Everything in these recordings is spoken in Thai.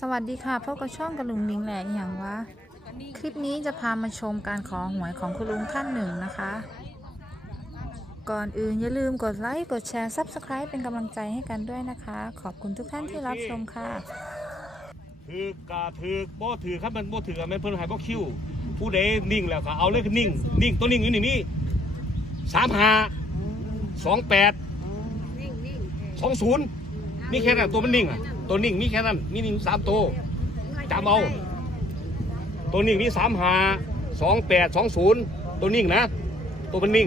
สวัสดีค่ะพบกับช่องกระลุงลิงแหละอย่างวะคลิปนี้จะพามาชมการขอหวยของคุณลุงท่านหนึ่งนะคะ ก่อนอื่นอย่าลืมกดไลค์กดแชร์ Subscribe เป็นกำลังใจให้กันด้วยนะคะ ขอบคุณทุกท่านที่รับชมค่ะ ถือกาถือบ่ถือครับมันบ่ถือกับแม่นเพิ่นให้บ่คิว ผู้ใดนิ่งแล้วก็เอาเลยคือนิ่ง นิ่งตัวนิ่งอยู่นี่มีสามห้าสองแปดสองศูนย์มีแค่นั้นตัวมันนิ่งอะ ตัวนิ่งมีแค่นั้น มีนิ่งสามตัวจำเอา ตัวนิ่งมีสามห้าสองแปดสองศูนย์ตัวนิ่งนะ ตัวมันนิ่ง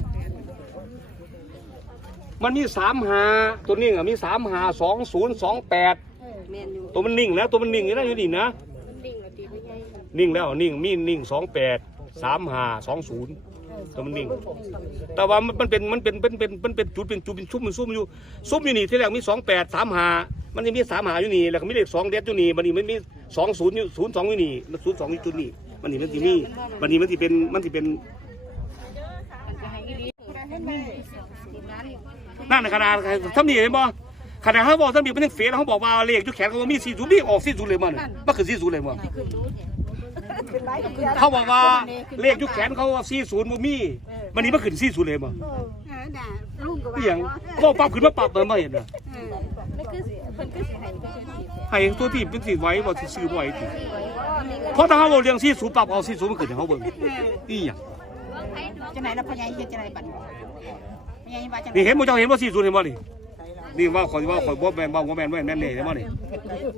มันมีสามหาตัวนิ่งอะมีสามหาสองศูนย์สองแปดแม่นอยู่ตัวมันนิ่งแล้วตัวมันนิ่งอยู่นะอยู่นี่นะดิ่งอะตีไม่ใหญ่นิ่งแล้วนิ่งมีนิ่งสองแปดสามหาสองศูนย์ตัวมันนิ่ง แต่ว่ามันเป็นมันเป็นเป็นเป็นมันเป็นจุดเป็นจุดเป็นชุ่มมันซุ่มอยู่ซุ่มอยู่นี่ที่แรกมีสองแปดสามหามันจะมีสามหาอยู่นี่แล้วก็มีเลขสองเด็ดอยู่นี่มันนี่มันมีสองศูนย์อยู่ศูนย์สองอยู่นี่มันศูนย์สองอยู่จุดนี่มันนี่มันจะมีมันนี่มันจะเป็นมันจะเป็นมันจะให้อีหลีให้แม่สิบล้า นั่นนะขนาดทำนี่เห็นบ่ขนาดเขาบอกทำนี่เป็นเฟซเขาบอกว่าเลขจุดแขนเขามีสี่ศูนย์มีออกสี่ศูนย์เลยมันมันคือสี่ศูนย์เลยมันเขาบอกว่าเลขยุคแขนเขาสี่ศูนย์บ่มีมันนี้มาขึ้นสี่ศูนย์เลยมั้งเอียงก็ปรับขึ้นมาปรับมันไม่เห็นนคือสิให้ตัวที่เป็นสิไว้บ่สิซื้อไว้ติเพราะถ้าเขาบอกเรื่องสี่ศูนย์ปรับเอาสี่ศูนย์มันขึ้นเขาเบิ่งอีหยัง จะไหนล่ะพญายเฮ็ดจะไหนบัดพญายว่าจะนี่เห็นบ่เจ้าเห็นบ่สี่ศูนย์เห็นบ่นี่นี่ว่าข่อยว่าข่อยบ่แม่นบ่บ่แม่นบ่แม่นเลยเห็นบ่นี่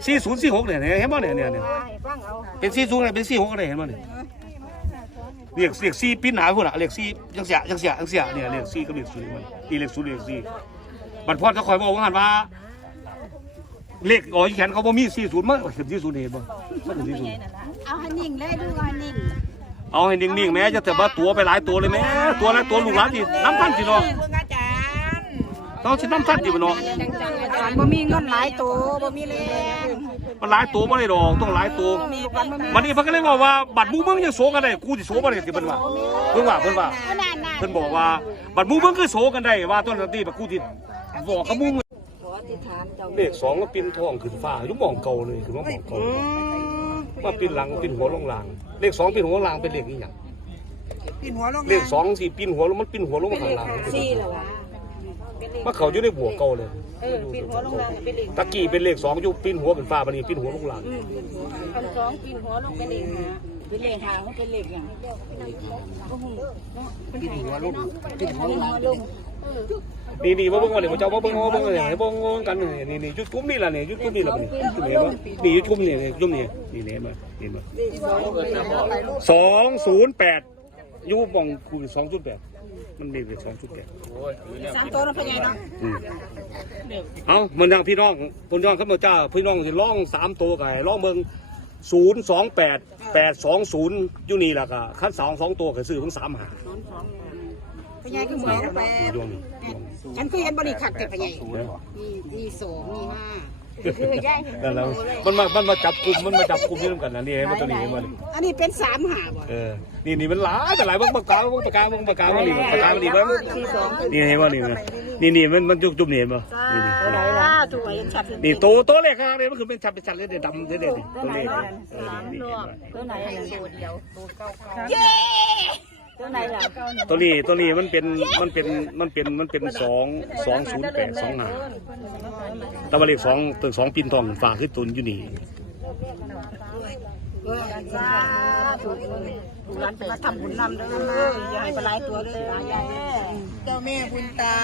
สี่ศูนย์สี่หกเนี่ยเห็นบ่เนี่ยเนี่ยเนี่ยให้ฟังเอาเป็นสี่ศูนย์เป็นสี่หกเลยเห็นบ่นี่เรียกเรียกสี่ปิ้นหนาพุ่นน่ะเรียกสี่จังเสียจังเสียจังเสียเนี่ยเรียกสี่กับเรียกศูนย์มันนี่เรียกศูนย์เรียกสี่บัดพอดเขาคอยบอกว่าหันว่าเลขอ๋อที่แขนเขาบ่มี40มั้งขึ้น40เห็นบ่มันขึ้น40เอาให้นิ่งเลยดูว่าให้นิ่ง เอาให้นิ่งๆแม่จะแต่ว่าตัวไปหลายตัวเลยแม่ตัวละตัวลูกหลานสิน้ำพันสิเนาะเบิ่งอาจารย์ต้องสิน้ำพันสิบ่เนาะอาจารย์บ่มีเงินหลายโตบ่มีแรงมันหลายตัวบ่ได้ดอกต้องหลายตัวมีกันบ่มีวันนี้เพิ่นก็เลยบอกว่าบัดหมู่เมืองยังโสกันได้กูสิโสบ่ได้สิเพิ่นว่าเพิ่นว่าเพิ่นว่านั่นน่ะเพิ่นบอกว่าบัดหมู่เมืองคือโสกันได้ว่าต้นนี้บัดกูสิบอกกับหมู่เมืองขออธิษฐานเจ้าเลขสองก็ปิ้นทองขึ้นฟ้าอยู่หม่องเก่าเลยคือว่าหม่องเก่า มาปิ้นหลังปิ้นหัวลงหลังเลขสองปิ้นหัวลางเป็นเลขอีหยังปิ่นหัวลงเลขสองสี่ปิ้นหัวลงมันปิ้นหัวลงมาข้างล่างสี่แล้ววะมันเขาอยู่ในหัวเก่าเลยเออปิ่นหัวลงล่างเป็นเลขตะกี้เป็นเลขสองอยู่ปิ้นหัวเป็นฟ้าบันนี้ปิ้นหัวลงล่างคำสองปิ่นหัวลงเป็นเลขหา เป็นเลขหาเขาเป็นเลขอย่างปิ่นหัวลงปิ่นหัวลงนี่นี่มาเบิ่งว่าเนี่ยเจ้ามาเบิ่งมาเบิ่งเนี่ยให้เบิ่งกันนี่นี่ยุดกลุ่มนี่ล่ะเนี่ยยุดกลุ่มนี่ล่ะนี่ยุดกลุ่มนี่ว่านี่ยุดกลุ่มนี่ยุดกลุ่มนี่นี่เนี่ยมานี่มาสองศูนย์แปดอยู่มองคูณสองจุดแปดมันเลขสองจุดแปดสามตัวนะพ่อใหญ่เนาะอืมเอาเหมือนอย่างพี่น้องพี่น้องข้าพเจ้าพี่น้องจะล่องสามตัวไก่ล่องเบิ่ง ศูนย์สองแปดแปดสองศูนย์อยู่นี่แหละก็ขั้นสองสองตัวก็ซื้อเพิ่งสามหาพ่อใหญ่คือหวยนะแปมีดดวงนี่ฉันเคยเห็นบริขัดแต่พ่อใหญ่มีมีสองมีห้าคือใหญ่นั่นแล้วมันมามันมาจับกลุ่มมันมาจับกลุ่มนี่นำกันนะนี่เห็นมันตัวนี้เห็นมันอันนี้เป็นสามหาบ่เออนี่นี่มันหลายแต่หลายเบิ่งปากกาเบิ่งปากกาเบิ่งปากกามันนี่ปากกามันนี่เบิ่งที่สองนี่เห็นบ่นี่มันนี่นี่มันมันจุ่มจุ่มนี่เห็นบ่นี่นี่ ตัวไหนล่ะตัวไหนชัดนี่โตโตเลขข้างเลยมันคือเป็นชัดเป็นชัดเลยเดี๋ยวดำเดี๋ยวเดี๋ยวนี่ตัวเลขเออนี่นี่เห็นบ่ตัวไหนตัวเดียวตัวเก้าเก้าเย้ตัวไหนล่ะตัวนี้ตัวนี้มันเป็นมันเป็นมันเป็นมันเป็นสองสองศูนย์แปดสองห้าตะวันเลขสองตัวสองปินทองฝากขึ้นตุนอยู่นี่เออสาธุ ลูกหลานจะมาทำบุญนำเด้ออย่าให้ไปลายตัวเด้อหลายใหญ่เจ้าแม่บุญตา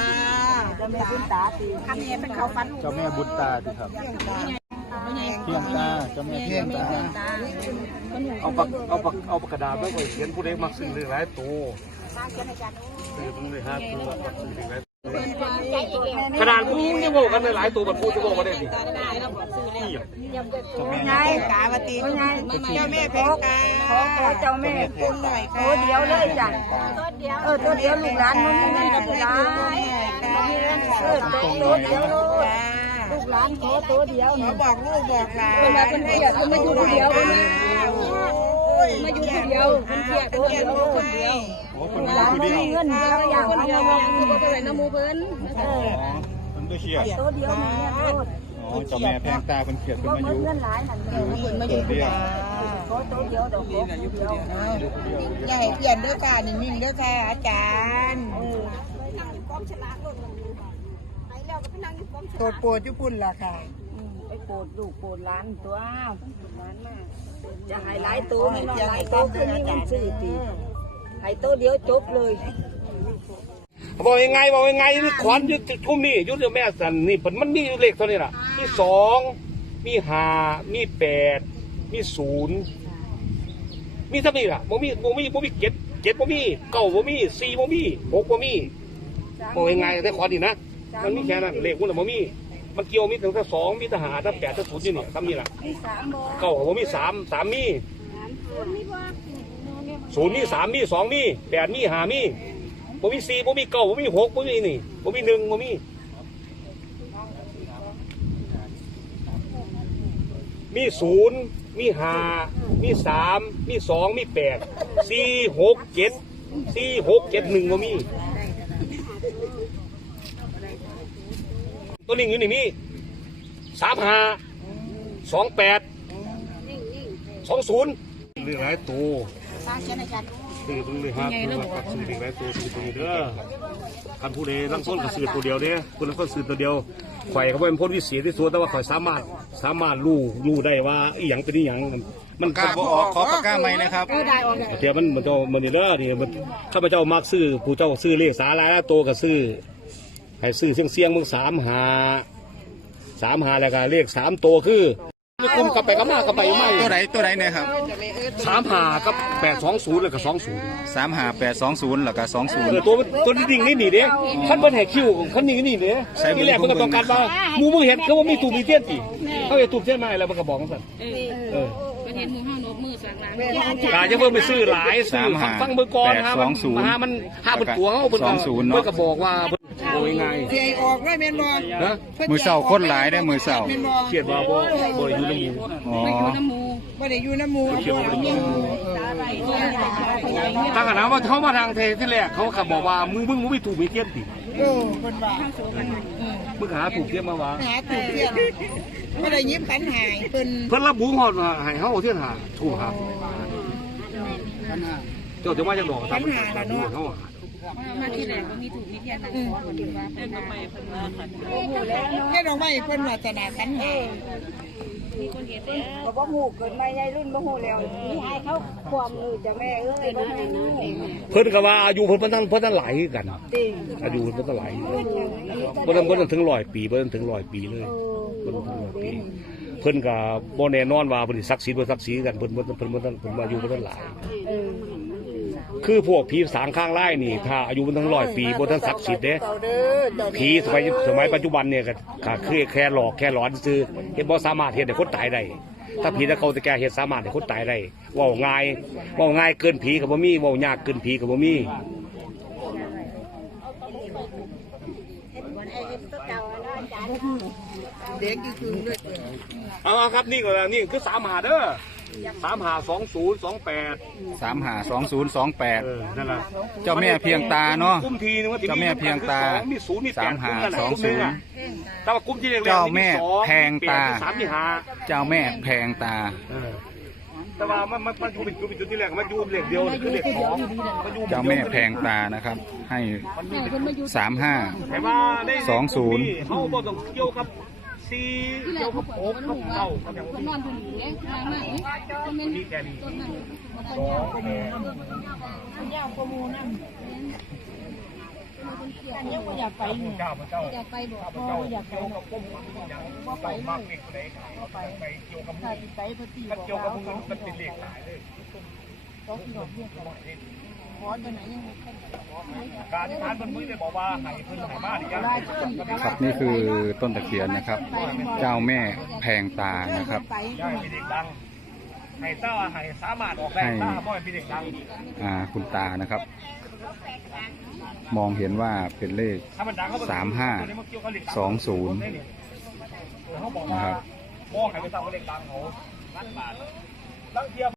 เจ้าแม่บุญตาตีคำนี้เป็นเขาฟันเจ้าแม่บุญตาดิครับเพียงตาเจ้าแม่เพียงตาเอาปากเอาปากเอาปากกระดาษไว้ว้เขียนผู้เล็กมาซื้อเลขหลายตัวซื้อตรงเลยฮะตัวซื้อเลย ขหลายตัวกระดาษมึงจะบอกกันหลายตัวบัดพูดจะบอกว่าได้ดินี่อะไงกาวตีเจ้าแม่เพงกาขอขอเจ้าแม่ปุ้งหน่อยค่ะตัวเดียวเลยจ้ะเออตัวเดียวลูกหลานมันมีเงินกับลูกหลานเออตัวเดียวลูกลูกหลานขอตัวเดียวขอนี่บอกลูกบอกหลานเวลาเป็นเกียรติมันอยู่คนเดียวเลยนะ มาอยู่คนเดียวคนเกียรติตัวเดียวคนเดียวโอ้คนหนี้ลานคนมันเดียวมีเงินเดียวอย่างคนเอาเดียวมาตัวเท่าไหร่น้ำมูเพิ่นคนด้วยเขียดตัวเดียวนี่เนี่ยโทษอ๋อเจ้าแม่เพียงตาคนเขียดเป็นก็มาอเงิยู่นหลายนั่นเออคนมาอยู่เดียวขอตัวเดียวเดี๋ยวขอตัวเดียวอย่าให้เปลี่ยนด้วยค่ะนิ่งๆด้วยค่ะอาจารย์โปรดโปรดจุปุ่นล่ะค่ะ ไปโปรดลูกโปรดหลานตัวหลานมากจะให้หลายตัวไม่น้อยหลายตัวคือมีเงินซื้อตีให้ตัวเดียวจบเลยบอกยังไงบอกยังไงนี่ขวัญยุดทุ่มนี่ยุดแม่สันนี่มันมันมีเลขเท่านี้ล่ะมีสองมีห้ามีแปดมีศูนย์มีเท่านี้ล่ะบ่มีบ่มีบ่มีเจ็ดเจ็ดบ่มีเก้าบ่มีสี่บ่มีหกบ่มีบอกยังไงแต่ขวัญนี่นะมันมีแค่นั้นเลขมันน่ะบ่มี มันเกี่ยวมีถึงแต่สองมีแต่ห้าแต่แปดแต่ศูนย์อยู่นี่ทำนี่ล่ะมีสามโมเก้าบ่มีสามสามมีศูนย์มีสามมีสองมีแปดมีห้ามีบ่มีสี่บ่มีเก้าบ่มีหกบ่มีนี่บ่มีหนึ่งบ่มี มีศูนย์มีห้ามีสามมีสองมีแปดสี่หกเจ็ดสี่หกเจ็ดหนึ่งบ่มี ตัวนี้อยู่นี่มีสามห้าสองแปดสองศูนย์เรื่องไรตัวซื้อตรงนี้ครับซื้อเรื่องไรตัวซื้อตรงนี้เด้อคันผู้ใดลังต้นก็ซื้อตัวเดียวเด้คุณลังต้นซื้อตัวเดียวข่อยก็เป็นพ้นวิเศษที่สุดแต่ว่าข่อยสามารถสามารถรู้รู้ได้ว่าอีหยังเป็นอีหยังมันกล้าบออกขอปากกาไหมนะครับเดี๋ยวมันมันจะมันนี่เด้อนี่มันข้าพเจ้ามักซื้อผู้เจ้าซื้อเลขสาลายละตัวก็ซื้อ ให้ซื้อเสียงเสียงๆมึงสามหาสามหาแล้วก็เลขสามตัวคือมีกลุ่มกลับไปกลับมากลับไปไม่ตัวไหนตัวไหนเนี่ยครับสามหากับแปดสองศูนย์แล้วก็สองศูนย์สามห้าแปดสองศูนย์แล้วก็สองศูนย์เออตัวมันตัวดิ่งนี่นี่เด้ขั้นบนแหกคิวขั้นนิ่งนี่เด้ใช้มือ ที่แรกมันก็ต้องการว่าหมูมึงเห็นเขาว่ามีตูบมีเทียนตีเขาเห็นตูบเทียนมาแล้วมันก็บอกกันสั่นเออประเทศมือห้านบมือสั่งหลังกาจะเพิ่มไปซื้อหลายซื้อฟังฟังเบอร์ก่อนฮะสองศูนย์ฮะมันห้าบนตัวเขาเพิ่นสองศูนย์เนอะเพิ่นก็บอกว่าเพิ่น โอ้ยไงเสียออกด้วยเมนบอลนะมือเสาคนหลายได้อมือเสาเมนบอลเขียนว่าบ่บ่ได้อยู่ในหมู่อ๋อไม่ได้อยู่น้ำมูเขียนว่าบ่ได้อยู่ในหมู่ถ้าขนาดว่าเขามาทางเทที่แรกเขาก็บอกว่ามึงมึงมึงไม่ถูกมีเทียนติโอ้คนว่ามึงหาถูกเทียนมาว่าหาถูกเทียนไม่ได้ยิบขันหายเป็นเพิ่นระบุฮอดว่าให้เฮาเอาเทียนหาถูกครับเจ้าจะมาจังดอกทำมันหาเนาะ มาที่แรกว่ามีถูกมีเทียนนะขอคนว่าเป็นมาใหม่เพิ่นว่าขันแค่ดอกไม้เพิ่นว่าจะนาขันหายมีคนเห็นแล้วก็บ่ฮู้เกิดใหม่ใหญ่รุ่นบ่ฮู้แล้วมีให้เขาความรู้จ้ะแม่เอ้ยบ่ฮู้เพิ่นก็ว่าอายุเพิ่นเพิ่นตั้งเพิ่นตั้งหลายคือกันติงอายุเพิ่นตั้งหลายบ่ทันบ่ทันถึง100ปีบ่ทันถึง100ปีเลยบ่ทันถึง100ปีเพิ่นก็บ่แน่นอนว่าเพิ่นสิศักดิ์สิทธิ์บ่ศักดิ์สิทธิ์กันเพิ่นเพิ่นเพิ่นบ่ทันเพิ่นอายุบ่ทันหลาย คือพวกผีสางข้างไร่นี่ถ้าอายุมันทั้งร้อยปีบ่ทันศักดิ์สิทธิ์เด้เจ้าเด้อเจ้าผีสมัยสมัยปัจจุบันเนี่ยก็ก็คือแค่หลอกแค่หลอนซื้อเฮ็ดบ่สามารถเฮ็ดให้คนตายได้ถ้าผีตะเกาตะแกเฮ็ดสามารถให้คนตายได้เว้าง่ายเว้าง่ายเกินผีก็บ่มีเว้ายากเกินผีก็บ่มีเด็กอยู่ คือด้วยเอาครับนี่ก็นี่คือ3หาเด้อ3หา20 28สามห้าสองศูนย์สองแปดเออนั่นล่ะเจ้าแม่เพียงตาเนาะกุมทีนึงว่าเจ้าแม่เพียงตามีศูนย์มีแปดสามหากุมกันน่ะสองกุมหนึ่ศูนย์อะถ้าว่ากุมที่เรียกเจ้าแม่สองแพงตามีแปดมีสามมีห้าเจ้าแม่แพงตาเออแต่ว่ามันมันมันอยู่เป็นอยู่เป็นจุดที่แรกมันอยู่เลขเดียวคือเลขสองมันอยู่เจ้าแม่แพงตานะครับ ให้สามห้าแต่ว่าได้สองศูนย์เขาบอกต้องเกี่ยวกับ สี่เกี่ยวกับหกกับเก้ากับอย่างนอนอยู่นี่แหละมามาต้นนั้นนี้แค่นี้ต้นนั้นยาวประมูนั่นยังอยากไปเนี่ยเจ้าพระเจ้าอยากไปบอกพ่อเจ้าอยากไปเกี่ยวกับก้มอย่าไปมากเด็กคนไหนไปไปเกี่ยวกับถ้าสิไปพอดีมันบอกเกี่ยวกับเราเงินมันเป็นเลขหายเลยต้องดอกเบี้ยกันขอจะไหนยังกัน การที่ทานมันมือได้บอกว่าให้เพิ่นให้มาดิยังได้ขึ้นครับนี่คือต้นตะเคียนนะครับ เจ้าแม่แพงตานะครับไปย่าเป็นเด็กดังให้เจ้าให้สามารถออกแรงได้บ่ให้เป็นเด็กดังอ่าคุณตานะครับ มองเห็นว่าเป็นเลขถ้ามันดังเขาสามห้าสองศูนย์เขาบอกว่าบ่ให้ไปตั้งเป็นเด็กดังเขาล้านบาทลังเทียบ